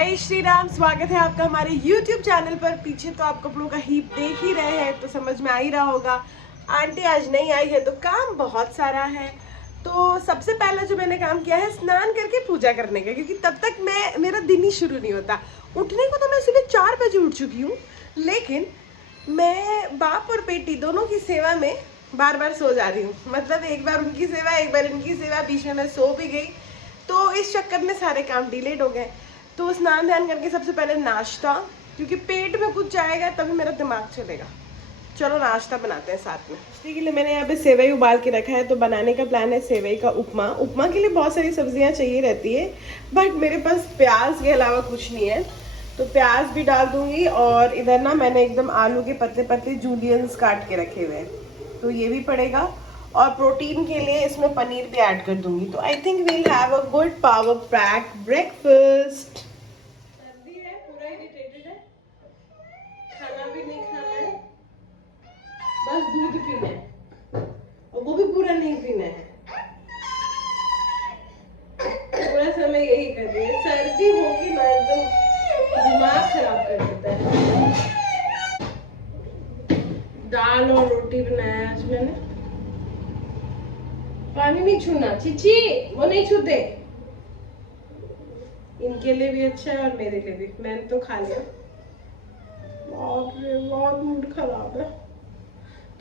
जय श्री राम। स्वागत है आपका हमारे YouTube चैनल पर। पीछे तो आप कपड़ों का हीप देख ही रहे हैं तो समझ में आ ही रहा होगा। आंटी आज नहीं आई है तो काम बहुत सारा है। तो सबसे पहला जो मैंने काम किया है स्नान करके पूजा करने का, क्योंकि तब तक मेरा दिन ही शुरू नहीं होता। उठने को तो मैं सुबह 4 बजे उठ चुकी हूँ, लेकिन मैं बाप और बेटी दोनों की सेवा में बार बार सो जा रही हूँ। मतलब एक बार उनकी सेवा, एक बार इनकी सेवा, बीच में मैं सो भी गई। तो इस चक्कर में सारे काम डिलेड हो गए। तो स्नान ध्यान करके सबसे पहले नाश्ता, क्योंकि पेट में कुछ जाएगा तभी मेरा दिमाग चलेगा। चलो नाश्ता बनाते हैं साथ में। नाश्ते के लिए मैंने यहाँ पे सेवई उबाल के रखा है, तो बनाने का प्लान है सेवई का उपमा। उपमा के लिए बहुत सारी सब्जियां चाहिए रहती है, बट मेरे पास प्याज के अलावा कुछ नहीं है, तो प्याज भी डाल दूंगी। और इधर ना मैंने एकदम आलू के पतले पतले जूलियंस काट के रखे हुए हैं, तो ये भी पड़ेगा। और प्रोटीन के लिए इसमें पनीर भी ऐड कर दूंगी। तो I think we'll have a good power pack breakfast. सर्दी है, पूरा इरिटेटेड है, खाना भी नहीं खाना है, बस दूध पीना है, और वो भी पूरा नहीं पीना है। पूरा समय यही कर रही है। सर्दी होगी ना एकदम दिमाग खराब कर देता है। दाल और रोटी बनाया आज मैंने। पानी नहीं छूना चीची, वो नहीं छूते। इनके लिए भी अच्छा है और मेरे लिए भी। मैंने तो खा लिया। बहुत मूड खराब है।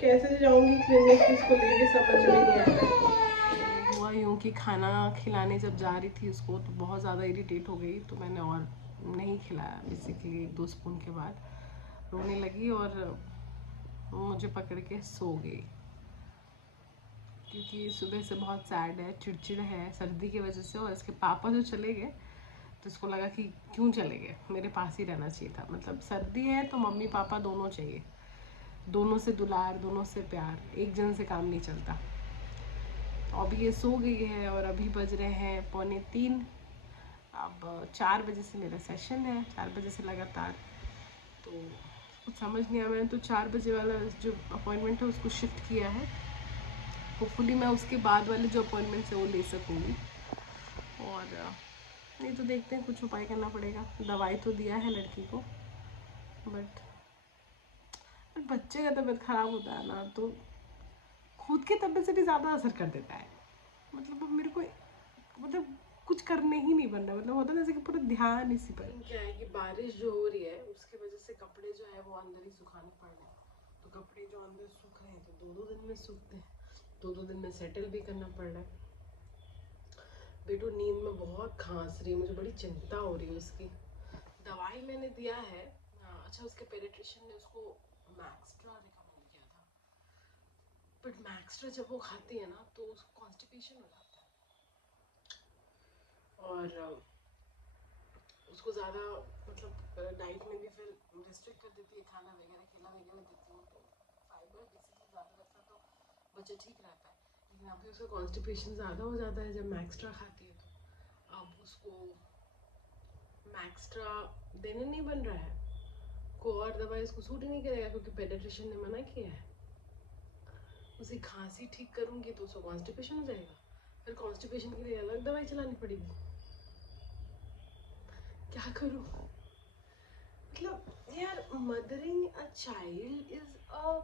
कैसे जाऊंगी क्लिनिक, इसको लेके समझ में नहीं आ रहा। हुआ यूं कि खाना खिलाने जब जा रही थी उसको तो बहुत ज़्यादा इरिटेट हो गई, तो मैंने और नहीं खिलाया। बेसिकली 1-2 स्पून के बाद रोने लगी और मुझे पकड़ के सो गई, क्योंकि सुबह से बहुत सैड है, चिड़चिड़ है सर्दी की वजह से। और इसके पापा जो चले गए तो इसको लगा कि क्यों चले गए, मेरे पास ही रहना चाहिए था। मतलब सर्दी है तो मम्मी पापा दोनों चाहिए, दोनों से दुलार, दोनों से प्यार, एक जन से काम नहीं चलता। अभी ये सो गई है और अभी बज रहे हैं 2:45। अब 4 बजे से मेरा सेशन है, 4 बजे से लगातार। तो कुछ समझ नहीं आया। मैंने तो 4 बजे वाला जो अपॉइंटमेंट है उसको शिफ्ट किया है। होपफुली मैं उसके बाद वाले जो अपॉइंटमेंट है वो ले सकूँगी। और नहीं तो देखते हैं, कुछ उपाय करना पड़ेगा। दवाई तो दिया है लड़की को, बट बच्चे का तबीयत खराब होता है ना तो खुद की तबीयत से भी ज़्यादा असर कर देता है। मतलब अब मेरे को मतलब कुछ करने ही नहीं बन रहा। मतलब होता है जैसे कि पूरा ध्यान इसी पर। क्या है कि बारिश जो हो रही है उसकी वजह से कपड़े जो है वो अंदर ही सुखाने पड़ रहे हैं। तो कपड़े जो अंदर सूख रहे हैं तो 2-2 दिन में सूखते हैं, 2-2 दिन में सेटल भी करना पड़ रहा है। बेटू नींद में बहुत खांस रही है, मुझे बड़ी चिंता हो रही है उसकी। दवाई मैंने दिया है। अच्छा, उसके पेडिट्रिशियन ने उसको मैक्स्ट्रा रिकमेंड किया था, बट मैक्स्ट्रा जब वो खाती है ना तो उसको कॉन्स्टिपेशन हो जाता है। और उसको ज़्यादा मतलब डाइट में भी फिर रिस्ट्रिक्ट कर देती है, खाना वगैरह केला वगैरह देती हूँ तो फाइबर बेसिकली ज़्यादा रहता तो बच्चा ठीक रहता है। लेकिन अभी उसका कॉन्स्टिपेशन ज़्यादा हो जाता है जब मैक्स्ट्रा खाती है। तो अब उसको मैक्स्ट्रा देने नहीं बन रहा है, को और दवाई उसको सूट ही नहीं करेगा, क्योंकि पेडिट्रिशियन ने मना किया है। उसे खांसी ठीक करूँगी तो उसको कॉन्स्टिपेशन हो जाएगा, फिर कॉन्स्टिपेशन के लिए अलग दवाई चलानी पड़ेगी। क्या करूँ? मतलब यार, mothering a child is a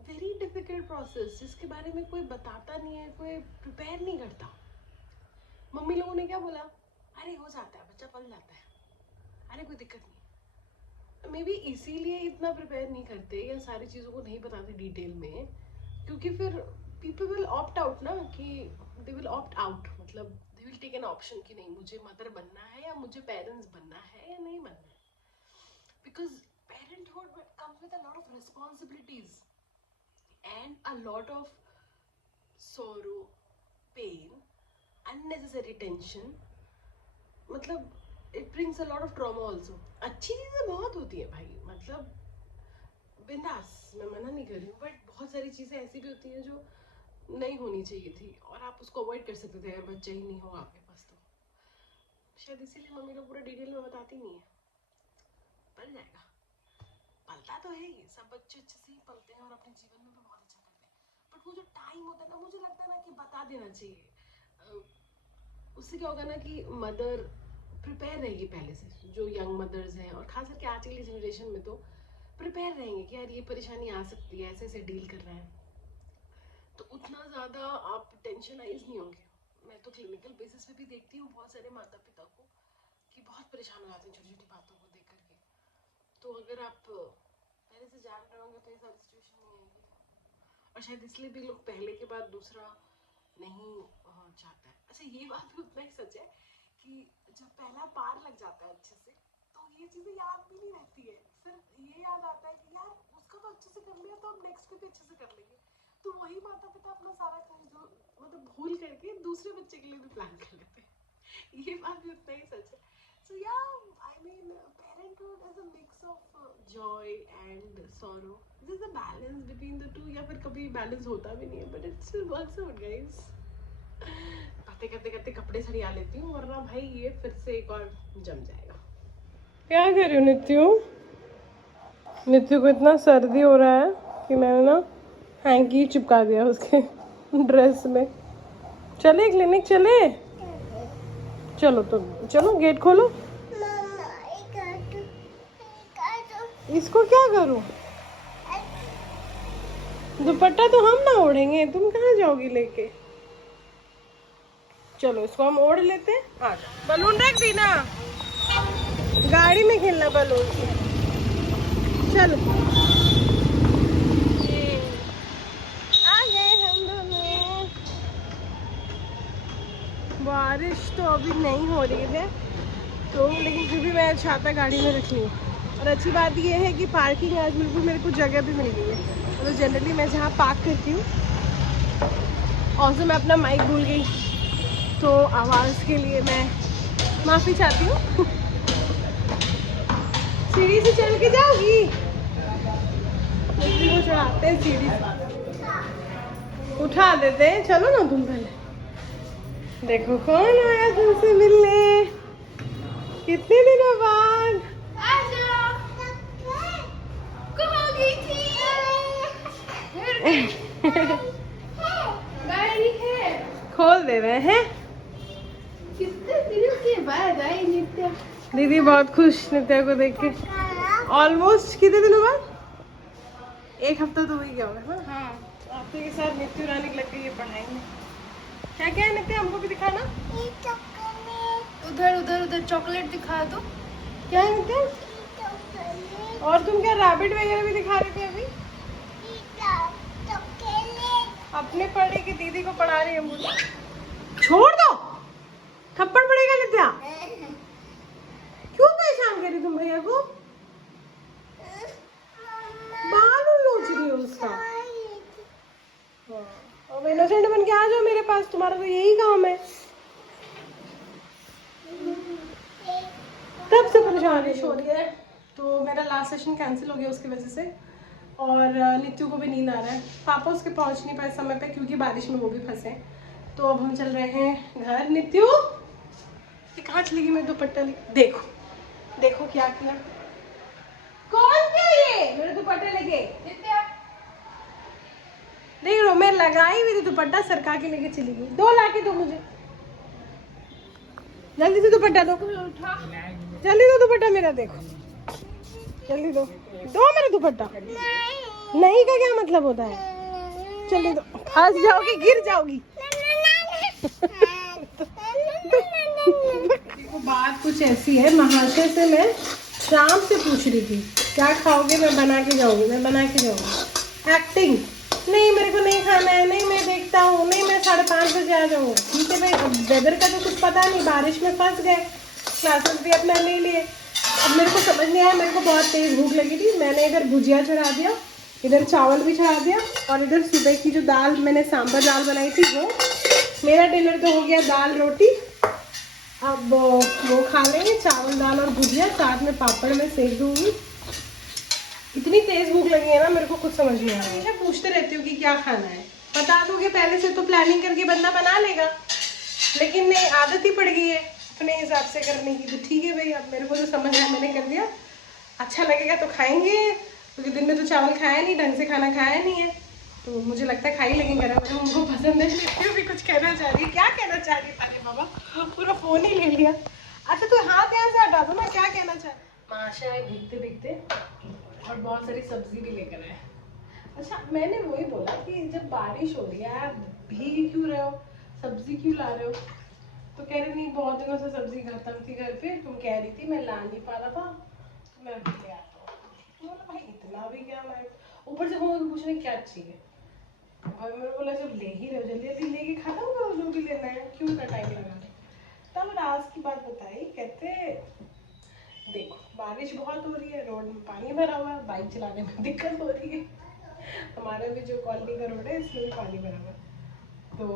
very difficult process, जिसके बारे में कोई बताता नहीं है, कोई प्रिपेयर नहीं करता। मम्मी लोगों ने क्या बोला, अरे हो जाता है, बच्चा पल जाता है, अरे कोई दिक्कत नहीं। मे बी इसीलिए इतना प्रिपेयर नहीं करते या सारी चीज़ों को नहीं बताते डिटेल में, क्योंकि फिर पीपल विल ऑप्ट आउट ना, कि दे विल ऑप्ट आउट, मतलब they will take an option कि नहीं मुझे मदर बनना है या मुझे पेरेंट्स बनना है या नहीं बनना है। Because parenthood comes with a lot of responsibilities and a lot of sorrow, pain, unnecessary tension. मतलब it brings a lot of trauma also. अच्छी चीज़ें बहुत होती है भाई, मतलब बिंदास, मैं मना नहीं कर रही हूँ, बट बहुत सारी चीज़ें ऐसी भी होती हैं जो नहीं होनी चाहिए थी और आप उसको अवॉइड कर सकते थे अगर बच्चा ही नहीं हो आपके पास। तो शायद इसीलिए मम्मी लोग पूरा डिटेल में बताती नहीं है। पल जाएगा, पलता तो है ही, सब बच्चे अच्छे से ही पलते हैं और अपने जीवन में भी बहुत अच्छा करते हैं। बट वो जो टाइम होता है ना, मुझे लगता है ना कि बता देना चाहिए। उससे क्या होगा ना कि मदर प्रिपेयर रहेगी पहले से, जो यंग मदर्स हैं और खास करके आज की जनरेशन में तो प्रिपेयर रहेंगे कि यार ये परेशानी आ सकती है, ऐसे ऐसे डील कर रहे हैं, तो उतना ज़्यादा आप टेंशनाइज नहीं होंगे। मैं तो क्लिनिकल बेसिस पे भी देखती हूँ बहुत सारे माता पिता को कि बहुत परेशान हो जाते हैं छोटी छोटी बातों को देख करके। तो अगर आप पहले से जान रहे होंगे तो ये सारी सिचुएशन नहीं आएगी, और शायद इसलिए भी लोग पहले के बाद दूसरा नहीं चाहता है। अच्छा, ये बात भी उतना ही सच है कि जब पहला पार लग जाता है अच्छे से तो ये चीज़ें याद भी नहीं रहती है, सिर्फ ये याद आता है कि यार उसका तो अच्छे से कर लिया तो अब नेक्स्ट को भी अच्छे से कर लेंगे। तो वही माता पिता अपना सारा कर्ज मतलब भूल करके दूसरे बच्चे के लिए भी प्लान कर लेते हैं। ये बात भी उतना ही सच है। सो या I mean parenthood is a mix of joy and sorrow. There's a balance between the two, या फिर कभी बैलेंस होता भी नहीं है, but it still works out guys. बातें करते करते कपड़े सरिया लेती हूँ वरना भाई ये फिर से एक और जम जाएगा। क्या कर रही हो नित्यु? नित्यु को इतना सर्दी हो रहा है कि मैंने ना हैंकी चिपका दिया उसके ड्रेस में। चले क्लिनिक चले? चलो तो चलो, गेट खोलो। इसको क्या करूं? दुपट्टा तो हम ना ओढ़ेंगे, तुम कहाँ जाओगी लेके? चलो इसको हम ओढ़ लेते हैं। आ जाओ, बलून रख दी ना, गाड़ी में खेलना बलून से। चलो आ गए हम दोनों। बारिश तो अभी नहीं हो रही है तो, लेकिन फिर भी मैं छाता गाड़ी में रख ली हूँ। और अच्छी बात ये है कि पार्किंग आज बिल्कुल मेरे को जगह भी मिल गई है। तो जनरली मैं जहाँ पार्क करती हूँ, और मैं अपना माइक भूल गई तो आवाज़ के लिए मैं माफ़ी चाहती हूँ। सीढ़ी से चल के जाओगी? को चढ़ाते हैं सीढ़ी से, उठा देते हैं। चलो ना तुम पहले। देखो कौन आया तुमसे मिलने, कितने दिनों बाद। खोल दे रहे हैं। कितने दिनों के बाद आई नित्या। दीदी बहुत खुश नित्या को देख के। ऑलमोस्ट कितने दिनों बाद? एक हफ्ता तो वही गया होगा ना। हाँ, हफ्ते के साथ नित्य रानी लग गई है पढ़ाई में। क्या क्या है नित्या, हमको भी दिखाना। उधर उधर उधर चॉकलेट दिखा दो। क्या है नित्या? और तुम क्या रैबिट वगैरह भी दिखा रहे थे अभी? अपने पढ़े कि दीदी को पढ़ा रही है मुझे? छोड़ दो, थप्पड़ पड़ेगा नित्या। क्यों परेशान करी तुम भैया को? बाल नोच रही हो उसका। अब इनोसेंट बन के आ जाओ मेरे पास, तुम्हारा तो यही काम है। तब से परेशान हो रही है। तो मेरा लास्ट सेशन कैंसिल हो गया उसकी वजह से, और नित्यु को भी नींद आ रहा है। पापा उसके पहुंच नहीं पाए समय पे क्योंकि बारिश में वो भी फंसे। तो अब हम चल रहे हैं घर। नित्यु ये कहाँ चली गई? मैं दुपट्टा देखो देखो क्या किया। कौन क्या ये मेरे दुपट्टे लेके? देख लो, मैं लगाई हुई थी दुपट्टा, सरका के लेके चली गई। दो लाके दो मुझे, जल्दी से दुपट्टा दो। जल्दी दो दुपट्टा मेरा, देखो जल्दी दो, दो मेरा दुपट्टा। नहीं का क्या मतलब होता है? जल्दी दो, फंस जाओगी, गिर जाओगी। देखो बात कुछ ऐसी है, महाशय से मैं शाम से पूछ रही थी क्या खाओगे, मैं बना के जाऊंगी, मैं बना के जाऊंगी। एक्टिंग नहीं, मेरे को नहीं खाना है, नहीं मैं देखता हूँ, नहीं मैं 5:30 बजे आ जाऊँगा। ठीक है भाई, अब वेदर का तो कुछ पता नहीं, बारिश में फंस गए, क्लासेस भी अपना ले लिए। अब मेरे को समझ नहीं आया, मेरे को बहुत तेज़ भूख लगी थी। मैंने इधर भुजिया चढ़ा दिया, इधर चावल भी चढ़ा दिया, और इधर सुबह की जो दाल मैंने सांभर दाल बनाई थी वो। मेरा डिनर तो हो गया दाल रोटी। अब वो खा लेंगे, चावल दाल और भुजिया, साथ में पापड़ में सेक दूँगी। इतनी तेज भूख लगी है ना, मेरे को कुछ समझ नहीं आ रहा है। पूछते रहती हूँ कि क्या खाना है, बता दोगे पहले से तो प्लानिंग करके बंदा बना लेगा, लेकिन नहीं, आदत ही पड़ गई है अपने हिसाब से करने की। तो ठीक है भाई, अब मेरे को जो समझ आया मैंने कर दिया। अच्छा लगेगा तो खाएंगे, क्योंकि दिन में तो चावल खाया नहीं, ढंग से खाना खाया नहीं है, तो मुझे लगता है खा ही लेंगे गरम गरम, उनको पसंद है। नित्य भी कुछ कहना चाह रही है, क्या कहना चाह रही है? अरे बाबा, पूरा फ़ोन ही ले लिया। अच्छा तू हाथ यहाँ से हटा दो ना, क्या कहना चाहे। माशा है भीगते भीगते और बहुत सारी सब्जी भी लेकर आए। अच्छा मैंने वही बोला कि जब बारिश हो रही है आप भीग क्यों रहे हो, सब्जी क्यों ला रहे हो? तो कह रही नहीं बहुत दिनों से सब्जी खत्म थी घर पे, तुम कह रही थी मैं ला नहीं पा रहा था तो मैं अभी ले आता हूँ। तो बोला भाई इतना भी क्या मैं, ऊपर से वो पूछ रहे क्या चाहिए, और मैंने बोला जब ले ही रहे हो जल्दी जल्दी लेके खत्म करो जो भी लेना है, क्यों इतना टाइम लगा रहे। तब राज की बात बताई, कहते देखो बारिश बहुत हो रही है, रोड में पानी भरा हुआ है, बाइक चलाने में दिक्कत हो रही है, हमारा भी जो कॉलोनी का रोड है इसमें भी पानी भरा हुआ है, तो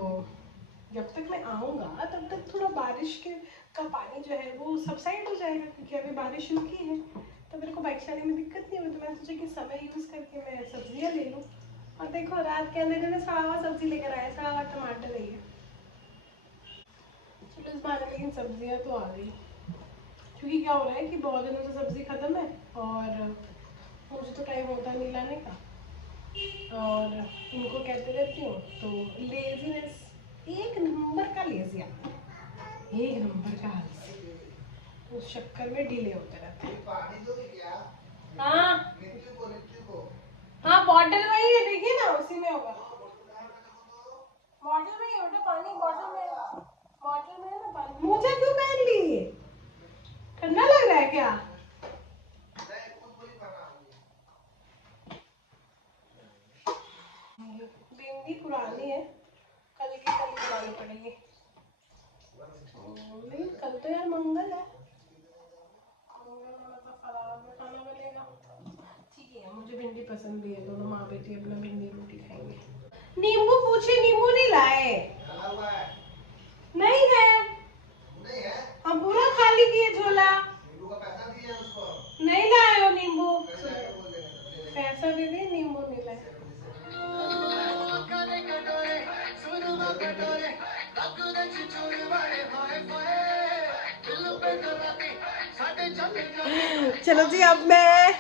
जब तक मैं आऊँगा तब तक थोड़ा बारिश के का पानी जो है वो सबसाइड हो जाएगा, क्योंकि अभी बारिश रुकी है तो मेरे को बाइक चलाने में दिक्कत नहीं होगी। तो मैंने सोचा कि समय यूज़ करके मैं सब्जियाँ ले लूँ, और देखो रात के अंदर में सड़ा हुआ सब्जी लेकर आया, सड़ा हुआ टमाटर है ये। चलो इस बार लेकिन सब्जियाँ तो आ गई, क्योंकि क्या हो रहा है कि बहुत दिनों से सब्जी खत्म है और मुझे तो टाइम होता नहीं लाने का, और इनको कहते रहती हूँ तो लेजीनेस, एक नंबर का लेजी आता है, एक नंबर का आलसी, उस चक्कर में डिले होते रहते हैं। हाँ हाँ बॉटल वही है, देखिए ना उसी में होगा, बॉटल में ही है बेटा पानी, बॉटल में, बॉटल में है ना पानी। मोजा क्यों पहन ली, ठंडा लग रहा है क्या? भिंडी पुरानी है, कल की कल बनानी पड़ेगी। कल तो यार मंगल है, मंगल मतलब फरार में खाना बनेगा। ठीक है मुझे भिंडी पसंद भी है, दोनों माँ बेटी अपना भिंडी रोटी खाएंगे। नींबू पूछे, नींबू नहीं लाए, नहीं है, हम पूरा खाली किए झोला, नहीं लाए हो नींबू, पैसा दे दे, नींबू नहीं लाए। चलो जी अब मैं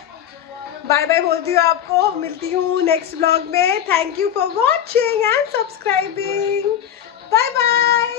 बाय बाय बोलती हूँ आपको, मिलती हूँ नेक्स्ट ब्लॉग में। Thank you for watching and subscribing, bye bye.